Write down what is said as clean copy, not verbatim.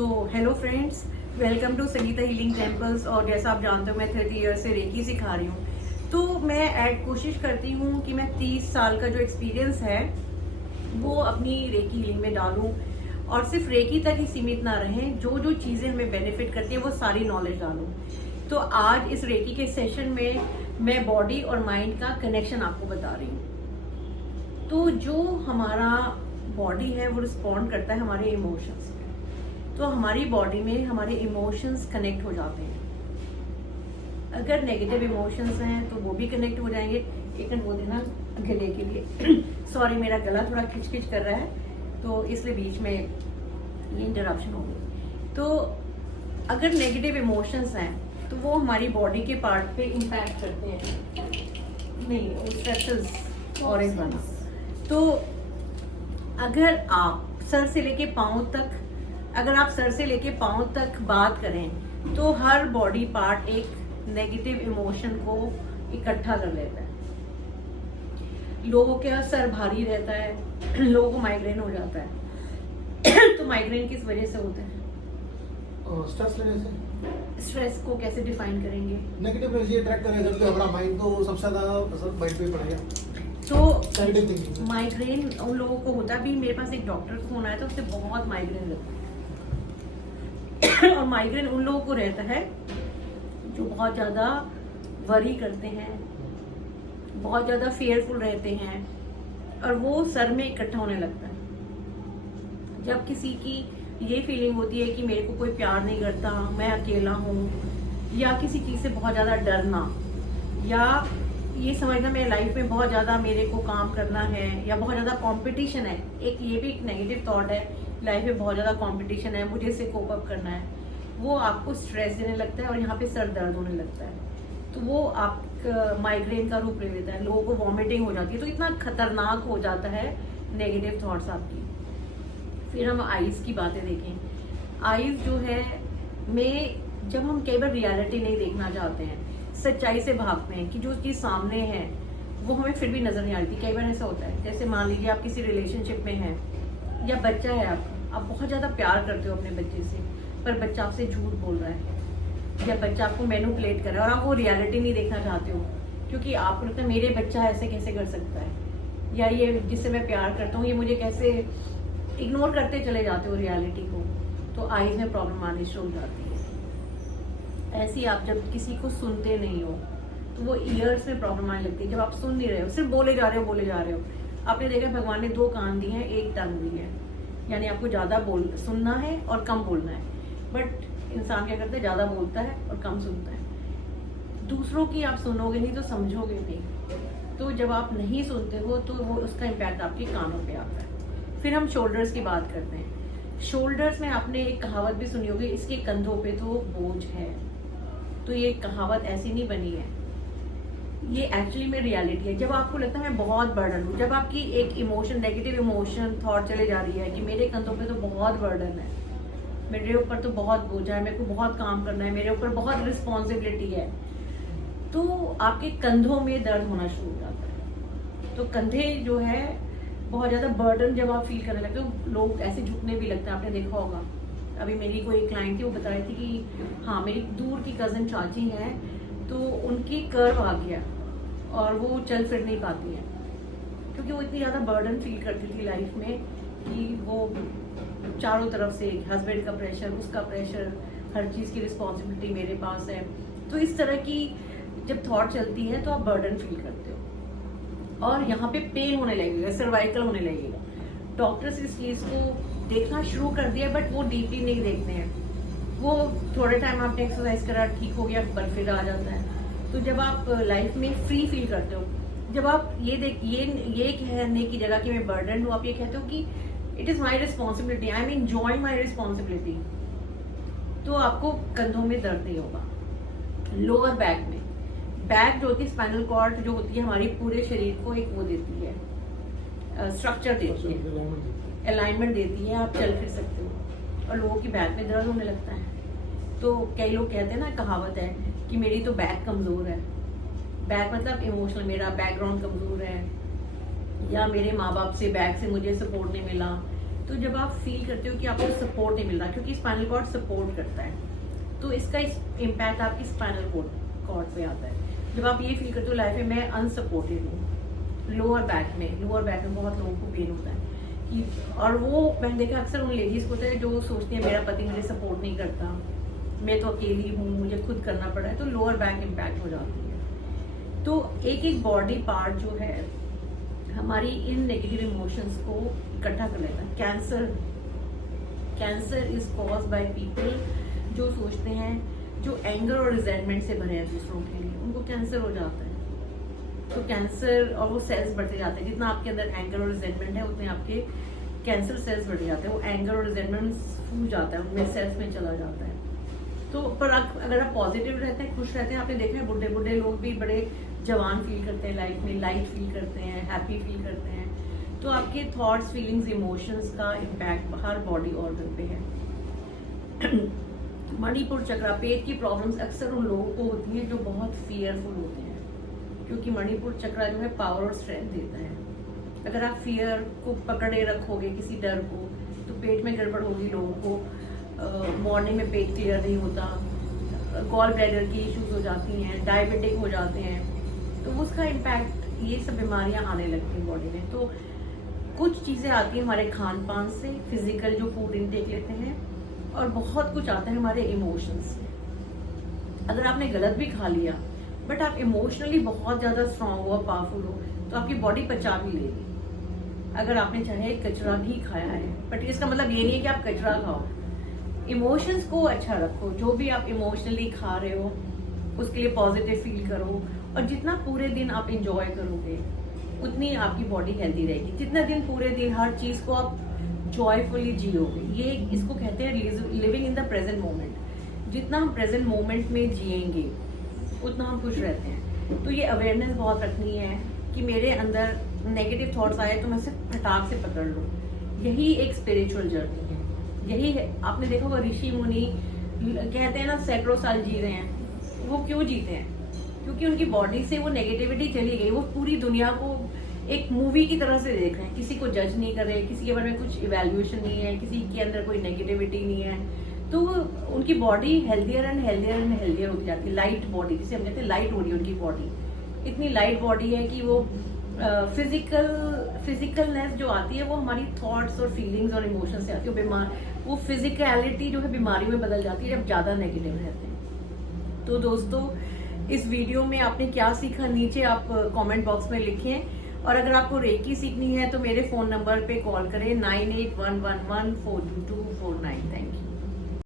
तो hello friends, welcome to Sangeeta healing temples. और जैसा आप जानते हो मैं 30 ईयर से रेकी सिखा रही हूँ। तो मैं कोशिश करती हूँ कि मैं 30 साल का जो एक्सपीरियंस है वो अपनी रेकी हीलिंग में डालूँ और सिर्फ रेकी तक ही सीमित ना रहें, जो जो चीज़ें हमें बेनिफिट करती हैं वो सारी नॉलेज डालूँ। तो आज इस रेकी के सेशन में मैं बॉडी और माइंड का कनेक्शन आपको बता रही हूँ। तो जो हमारा बॉडी है वो रिस्पॉन्ड करता है हमारे इमोशंस पे। तो हमारी बॉडी में हमारे इमोशंस कनेक्ट हो जाते हैं। अगर नेगेटिव इमोशंस हैं तो वो भी कनेक्ट हो जाएंगे। एक मिनट वो देना गले के लिए सॉरी, मेरा गला थोड़ा खिच कर रहा है तो इसलिए बीच में ये इंटरप्शन हो गई। तो अगर नेगेटिव इमोशंस हैं तो वो हमारी बॉडी के पार्ट पे इम्पैक्ट करते हैं। नहीं, स्ट्रेसेस ऑरेंज बना। तो अगर आप सर से लेके पाँव तक बात करें तो हर बॉडी पार्ट एक नेगेटिव इमोशन को इकट्ठा कर लेता है। लोगों का सर भारी रहता है, लोगों को माइग्रेन हो जाता है। तो माइग्रेन किस वजह से होते हैं? स्ट्रेस लेने से। स्ट्रेस को कैसे डिफाइन करेंगे? नेगेटिव एनर्जी अट्रैक्ट करेगा जबकि हमारा माइंड तो सबसे ज्यादा असर माइंड पे ही पड़ेगा। तो माइग्रेन उन लोगों को होता है। अभी मेरे पास एक डॉक्टर फोन आया था, उससे बहुत माइग्रेन रहता है। और माइग्रेन उन लोगों को रहता है जो बहुत ज्यादा वरी करते हैं, बहुत ज्यादा फेयरफुल रहते हैं और वो सर में इकट्ठा होने लगता है। जब किसी की ये फीलिंग होती है कि मेरे को कोई प्यार नहीं करता, मैं अकेला हूँ, या किसी चीज से बहुत ज्यादा डरना, या ये समझना मेरे लाइफ में बहुत ज्यादा मेरे को काम करना है, या बहुत ज्यादा कंपटीशन है। ये भी एक नेगेटिव थॉट है, लाइफ में बहुत ज्यादा कंपटीशन है, मुझे इससे कोप अप करना है। वो आपको स्ट्रेस देने लगता है और यहाँ पे सर दर्द होने लगता है। तो वो आप माइग्रेन का रूप ले लेता है, लोगों को वॉमिटिंग हो जाती है। तो इतना खतरनाक हो जाता है नेगेटिव थॉट्स आपकी। फिर हम आईज की बातें देखें। आईज जो है में जब हम कई बार रियलिटी नहीं देखना चाहते हैं, सच्चाई से भागते हैं कि जो चीज सामने है वो हमें फिर भी नजर नहीं आती। कई बार ऐसा होता है, जैसे मान लीजिए आप किसी रिलेशनशिप में हैं या बच्चा है आपका, आप बहुत ज्यादा प्यार करते हो अपने बच्चे से, पर बच्चा आपसे झूठ बोल रहा है या बच्चा आपको मैनिपुलेट कर रहा है और आप वो रियलिटी नहीं देखना चाहते हो क्योंकि आपको लगता है मेरे बच्चा ऐसे कैसे कर सकता है, या ये जिससे मैं प्यार करता हूँ ये मुझे कैसे, इग्नोर करते चले जाते हो रियलिटी को। तो आईज में प्रॉब्लम आनी शुरू हो जाती है। ऐसी आप जब किसी को सुनते नहीं हो तो वो ईयर्स में प्रॉब्लम आने लगती है। जब आप सुन नहीं रहे हो, सिर्फ बोले जा रहे हो। आपने देखा भगवान ने 2 कान दिए हैं, 1 टंग दी है, यानी आपको ज्यादा सुनना है और कम बोलना है। बट इंसान क्या करता है, ज्यादा बोलता है और कम सुनता है। दूसरों की आप सुनोगे नहीं तो समझोगे नहीं। तो जब आप नहीं सुनते हो तो वो उसका इम्पैक्ट आपके कानों पे आता है। फिर हम शोल्डर्स की बात करते हैं। शोल्डर्स में आपने एक कहावत भी सुनी होगी, इसके कंधों पे तो बोझ है। तो ये कहावत ऐसी नहीं बनी है, ये एक्चुअली में रियलिटी है। जब आपको लगता है मैं बहुत बर्डन हूँ, जब आपकी एक इमोशन, नेगेटिव इमोशन थॉट चले जा रही है कि मेरे कंधों पे तो बहुत बर्डन है, मेरे ऊपर तो बहुत बोझ है, मेरे को बहुत काम करना है, मेरे ऊपर बहुत रिस्पॉन्सिबिलिटी है, तो आपके कंधों में दर्द होना शुरू हो जाता है। तो कंधे जो है बहुत ज्यादा बर्डन जब आप फील करने लगते हो, लोग ऐसे झुकने भी लगते हैं। आपने देखा होगा, अभी मेरी कोई क्लाइंट थी, वो बता रही थी कि हाँ मेरी दूर की कजन चाची है तो उनकी कर्व आ गया और वो चल फिर नहीं पाती है क्योंकि वो इतनी ज़्यादा बर्डन फील करती थी लाइफ में कि वो चारों तरफ से हस्बैंड का प्रेशर, उसका प्रेशर, हर चीज़ की रिस्पॉन्सिबिलिटी मेरे पास है। तो इस तरह की जब थॉट चलती है तो आप बर्डन फील करते हो और यहाँ पे पेन होने लगेगा, सर्वाइकल होने लगेगा। डॉक्टर्स इस चीज़ को देखना शुरू कर दिया बट वो डीपली नहीं देखते हैं। वो थोड़े टाइम आपने एक्सरसाइज करा, ठीक हो गया, पर फिर आ जाता है। तो जब आप लाइफ में फ्री फील करते हो, जब आप ये कहने की जगह कि मैं बर्डन हूँ, आप ये कहते हो कि it is my responsibility, I am enjoying my responsibility, तो आपको कंधों में दर्द नहीं होगा। लोअर बैक में, बैक जो होती है, स्पाइनल कॉर्ड जो होती है हमारी पूरे शरीर को एक वो देती है, स्ट्रक्चर देती है, अलाइनमेंट देती है, आप चल फिर सकते हो। और लोगों की बैक में दर्द होने लगता है। तो कई लोग कहते हैं ना, कहावत है कि मेरी तो बैक कमजोर है। बैक मतलब इमोशनल, मेरा बैकग्राउंड कमजोर है, या मेरे माँ बाप से बैक से मुझे सपोर्ट नहीं मिला, तो जब आप फील करते हो कि आपको सपोर्ट नहीं मिल रहा, क्योंकि स्पाइनल कॉर्ड सपोर्ट करता है, तो इसका इम्पैक्ट आपकी स्पाइनल कॉर्ड पे आता है। जब आप ये फील करते हो लाइफ में मैं अनसपोर्टेड हूँ, लोअर बैक में बहुत लोगों को पेन होता है कि, और वो मैंने देखा अक्सर उन लेडीज को होता है जो सोचती है मेरा पति मुझे सपोर्ट नहीं करता, मैं तो अकेली हूँ, मुझे खुद करना पड़ रहा है, तो लोअर बैक इम्पैक्ट हो जाती है। तो एक बॉडी पार्ट जो है हमारी इन नेगेटिव इमोशंस को इकट्ठा कर लेता है। Cancer is cause by people जो सोचते हैं, जो एंगर और रिजेंटमेंट से भरे हैं दूसरों के लिए, उनको कैंसर हो जाता है। तो कैंसर और वो सेल्स बढ़ते जाते हैं, जितना आपके अंदर एंगर और रिजेंटमेंट है उतने आपके कैंसर सेल्स बढ़ जाते हैं। वो एंगर और रिजेंटमेंट फूल जाता है, उनमें सेल्स में चला जाता है। तो पर अगर आप पॉजिटिव रहते हैं, खुश रहते हैं, आपने देखा है बुढ़े लोग भी बड़े जवान फील करते हैं लाइफ में, लाइट फील करते हैं, हैप्पी फील करते हैं। तो आपके थॉट्स, फीलिंग्स, इमोशंस का इम्पैक्ट हर बॉडी ऑर्गन पे है। मणिपुर चक्र, पेट की प्रॉब्लम्स अक्सर उन लोगों को होती हैं जो बहुत फियरफुल होते हैं, क्योंकि मणिपुर चक्र जो है पावर और स्ट्रेंथ देता है। अगर आप फियर को पकड़े रखोगे, किसी डर को, तो पेट में गड़बड़ होगी। लोगों को मॉर्निंग में पेट क्लियर नहीं होता, गॉल ब्लैडर की इश्यूज हो जाती हैं, डायबिटिक हो जाते हैं, तो उसका इम्पैक्ट ये सब बीमारियां आने लगती हैं बॉडी में। तो कुछ चीज़ें आती हैं हमारे खान पान से, फिजिकल जो फूड इनटेक लेते हैं, और बहुत कुछ आता है हमारे इमोशंस से। अगर आपने गलत भी खा लिया बट आप इमोशनली बहुत ज़्यादा स्ट्रांग हो, पावरफुल हो, तो आपकी बॉडी पचा भी लेगी। अगर आपने चाहे कचरा भी खाया है, बट इसका मतलब ये नहीं है कि आप कचरा खाओ। इमोशंस को अच्छा रखो, जो भी आप इमोशनली खा रहे हो उसके लिए पॉजिटिव फील करो, और जितना पूरे दिन आप इंजॉय करोगे उतनी आपकी बॉडी हेल्दी रहेगी। जितना दिन पूरे दिन हर चीज़ को आप जॉयफुली जियोगे, ये इसको कहते हैं living in the present moment. जितना हम प्रेजेंट मोमेंट में जिएंगे उतना हम खुश रहते हैं। तो ये अवेयरनेस बहुत रखनी है कि मेरे अंदर नेगेटिव थॉट्स आए तो मैं उसे फटाक से पकड़ लूँ। यही एक स्पिरिचुअल जर्नी है, यही है। आपने देखा होगा ऋषि मुनि कहते हैं ना सैकड़ों साल जी रहे हैं। वो क्यों जीते हैं? क्योंकि उनकी बॉडी से वो नेगेटिविटी चली गई। वो पूरी दुनिया को एक मूवी की तरह से देख रहे हैं, किसी को जज नहीं कर रहे, किसी के बारे में कुछ इवैल्यूएशन नहीं है, किसी के अंदर कोई नेगेटिविटी नहीं है। तो उनकी बॉडी हेल्दियर एंड हेल्दियर होती जाती है। लाइट बॉडी, जिसे हम कहते हैं लाइट हो रही है उनकी बॉडी, इतनी लाइट बॉडी है कि वो फिजिकलनेस जो आती है वो हमारी थॉट्स और फीलिंग्स और इमोशंस से आती है। वो फिजिकलिटी जो है बीमारियों में बदल जाती है जब ज़्यादा नेगेटिव रहते हैं। तो दोस्तों, इस वीडियो में आपने क्या सीखा, नीचे आप कमेंट बॉक्स में लिखें। और अगर आपको रेकी सीखनी है तो मेरे फ़ोन नंबर पे कॉल करें 9811142249।